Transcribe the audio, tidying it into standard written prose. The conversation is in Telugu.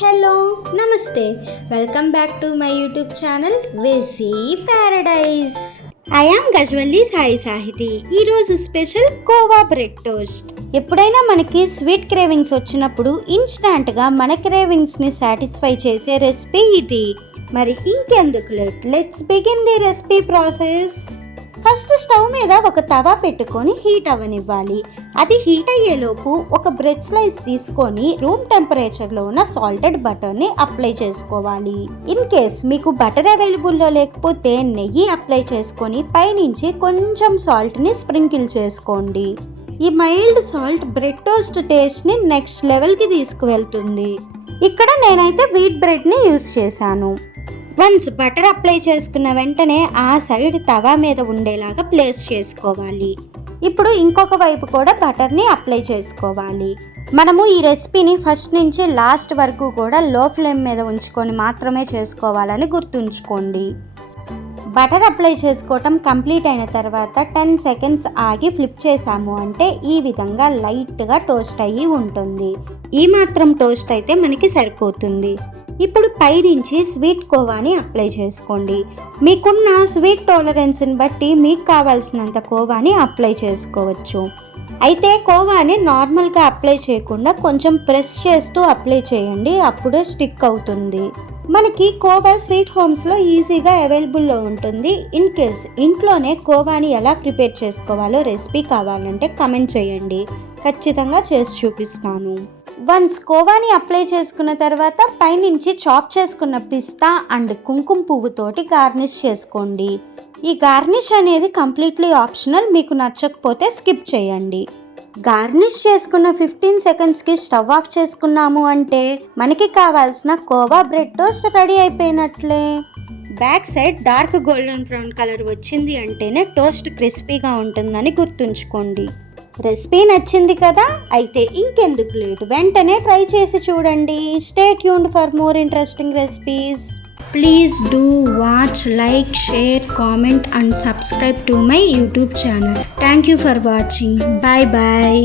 Hello namaste welcome back to my YouTube channel వెసీ paradise. I am Gajwalli Sai Sahiti. ఈరోజు స్పెషల్ కోవా బ్రెడ్ టోస్ట్. ఎప్పుడైనా మనకి స్వీట్ క్రేవింగ్స్ వచ్చినప్పుడు ఇన్స్టాంట్గా మన క్రేవింగ్స్ని సాటిస్ఫై చేసే రెసిపీ ఇది. మరి ఇంకెందుకు late, let's begin the recipe process. First stove మీద ఒక తవా పెట్టుకొని హీట్ అవ్వనివ్వాలి. అది హీట్ అయ్యేలోపు ఒక బ్రెడ్ స్లైస్ తీసుకొని రూమ్ టెంపరేచర్లో ఉన్న సాల్టెడ్ బటర్ని అప్లై చేసుకోవాలి. ఇన్ కేస్ మీకు బటర్ అవైలబుల్లో లేకపోతే నెయ్యి అప్లై చేసుకొని పైనుంచి కొంచెం సాల్ట్ని స్ప్రింకిల్ చేసుకోండి. ఈ మైల్డ్ సాల్ట్ బ్రెడ్ టోస్ట్ టేస్ట్ని నెక్స్ట్ లెవెల్కి తీసుకువెళ్తుంది. ఇక్కడ నేనైతే వీట్ బ్రెడ్ని యూస్ చేశాను. వన్స్ బటర్ అప్లై చేసుకున్న వెంటనే ఆ సైడ్ తవా మీద ఉండేలాగా ప్లేస్ చేసుకోవాలి. ఇప్పుడు ఇంకొక వైపు కూడా బటర్ని అప్లై చేసుకోవాలి. మనము ఈ రెసిపీని ఫస్ట్ నుంచి లాస్ట్ వరకు కూడా లో ఫ్లేమ్ మీద ఉంచుకొని మాత్రమే చేసుకోవాలని గుర్తుంచుకోండి. బటర్ అప్లై చేసుకోవటం కంప్లీట్ అయిన తర్వాత 10 సెకండ్స్ ఆగి ఫ్లిప్ చేసాము అంటే ఈ విధంగా లైట్గా టోస్ట్ అయ్యి ఉంటుంది. ఈ మాత్రం టోస్ట్ అయితే మనకి సరిపోతుంది. ఇప్పుడు పైనుంచి స్వీట్ కోవాని అప్లై చేసుకోండి. మీకున్న స్వీట్ టాలరెన్స్ని బట్టి మీకు కావాల్సినంత కోవాని అప్లై చేసుకోవచ్చు. అయితే కోవాని నార్మల్గా అప్లై చేయకుండా కొంచెం ప్రెస్ చేస్తూ అప్లై చేయండి, అప్పుడే స్టిక్ అవుతుంది. మనకి కోవా స్వీట్ హోమ్స్లో ఈజీగా అవైలబుల్లో ఉంటుంది. ఇన్ కేస్ ఇంట్లోనే కోవాని ఎలా ప్రిపేర్ చేసుకోవాలో రెసిపీ కావాలంటే కమెంట్ చేయండి, ఖచ్చితంగా చేసి చూపిస్తాను. వన్స్ కోవాని అప్లై చేసుకున్న తర్వాత పైనుంచి చాప్ చేసుకున్న పిస్తా అండ్ కుంకుమ పువ్వుతోటి గార్నిష్ చేసుకోండి. ఈ గార్నిష్ అనేది కంప్లీట్లీ ఆప్షనల్, మీకు నచ్చకపోతే స్కిప్ చేయండి. గార్నిష్ చేసుకున్న 15 సెకండ్స్కి స్టవ్ ఆఫ్ చేసుకున్నాము అంటే మనకి కావాల్సిన కోవా బ్రెడ్ టోస్ట్ రెడీ అయిపోయినట్లే. Back side dark golden brown colour వచ్చింది అంటేనే టోస్ట్ క్రిస్పీగా ఉంటుందని గుర్తుంచుకోండి. రెసిపీ నచ్చింది కదా, అయితే ఇంకెందుకు లేట్, వెంటనే ట్రై చేసి చూడండి. Stay tuned for more interesting recipes. Please do watch, like, share, comment and subscribe to my YouTube channel. Thank you for watching. Bye bye.